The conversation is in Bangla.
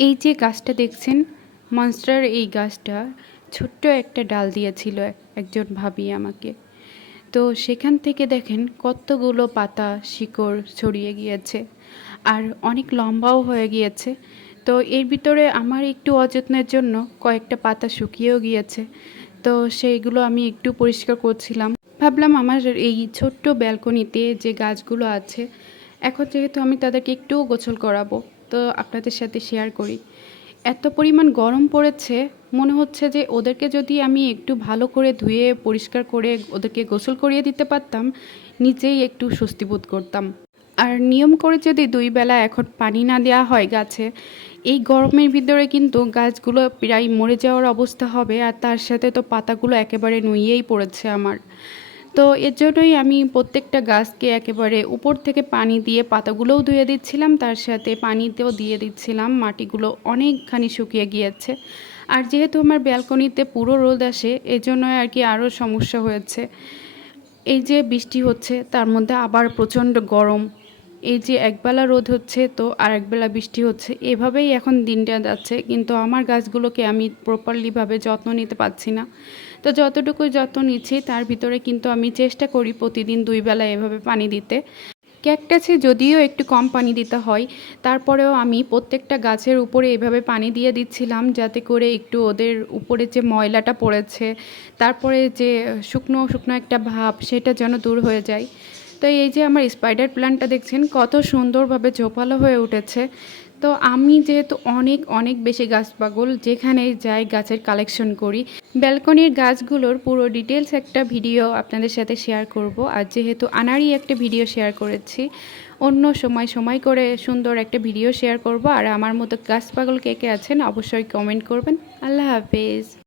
এই যে গাছটা দেখছেন মনস্টার এই গাছটা ছোট্ট একটা ডাল দিয়েছিল একজন ভাবি আমাকে। তো সেখান থেকে দেখেন কতগুলো পাতা, শিকড় ছড়িয়ে গিয়েছে আর অনেক লম্বাও হয়ে গিয়েছে। তো এর ভিতরে আমার একটু অযত্নের জন্য কয়েকটা পাতা শুকিয়েও গিয়েছে। তো সেইগুলো আমি একটু পরিষ্কার করছিলাম। ভাবলাম আমার এই ছোট্ট ব্যালকনিতে যে গাছগুলো আছে, এখন যেহেতু আমি তাদেরকে একটু গোসল করাবো তো আপনাদের সাথে শেয়ার করি। এত পরিমাণ গরম পড়েছে, মনে হচ্ছে যে ওদেরকে যদি আমি একটু ভালো করে ধুয়ে, পরিষ্কার করে ওদেরকে গোসল করিয়ে দিতে পারতাম, নিজেই একটু স্বস্তি বোধ করতাম। আর নিয়ম করে যদি দুই বেলা এখন পানি না দেওয়া হয় গাছে, এই গরমের ভিতরে কিন্তু গাছগুলো প্রায় মরে যাওয়ার অবস্থা হবে, আর তার সাথে তো পাতাগুলো একেবারে নুইয়েই পড়েছে আমার। তো এর জন্যই আমি প্রত্যেকটা গাছকে একেবারে উপর থেকে পানি দিয়ে পাতাগুলোও ধুয়ে দিচ্ছিলাম, তার সাথে পানিতেও দিয়ে দিচ্ছিলাম, মাটিগুলো অনেকখানি শুকিয়ে গিয়েছে। আর যেহেতু আমার ব্যালকনিতে পুরো রোদ আসে এজন্য আর কি আরও সমস্যা হয়েছে। এই যে বৃষ্টি হচ্ছে, তার মধ্যে আবার প্রচণ্ড গরম এই যে একবেলা রোদ হচ্ছে, তো আর একবেলা বৃষ্টি হচ্ছে, এভাবেই এখন দিনটা যাচ্ছে। কিন্তু আমার গাছগুলোকে আমি প্রপারলিভাবে যত্ন নিতে পারছি না। তো যতটুকু যত্ন নিচ্ছি, তার ভিতরে কিন্তু আমি চেষ্টা করি প্রতিদিন দুই বেলা এভাবে পানি দিতে। ক্যাকটাসে যদিও একটু কম পানি দিতে হয়, তারপরেও আমি প্রত্যেকটা গাছের উপরে এভাবে পানি দিয়ে দিচ্ছিলাম, যাতে করে একটু ওদের উপরে যে ময়লাটা পড়েছে, তারপরে যে শুকনো শুকনো একটা ভাব, সেটা যেন দূর হয়ে যায়। তো এই যে আমার স্পাইডার প্ল্যান্টটা দেখছেন, কত সুন্দরভাবে ঝোপালো হয়ে উঠেছে। তো আমি যেহেতু অনেক অনেক বেশি গাছ পাগল, যেখানে যাই গাছের কালেকশন করি ব্যালকনির গাছগুলোর পুরো ডিটেলস একটা ভিডিও আপনাদের সাথে শেয়ার করব। আর যেহেতু আনারই একটা ভিডিও শেয়ার করেছি, অন্য সময় সময় করে সুন্দর একটা ভিডিও শেয়ার করব। আর আমার মতো গাছ পাগল কে কে আছেন, অবশ্যই কমেন্ট করবেন। আল্লাহ হাফেজ।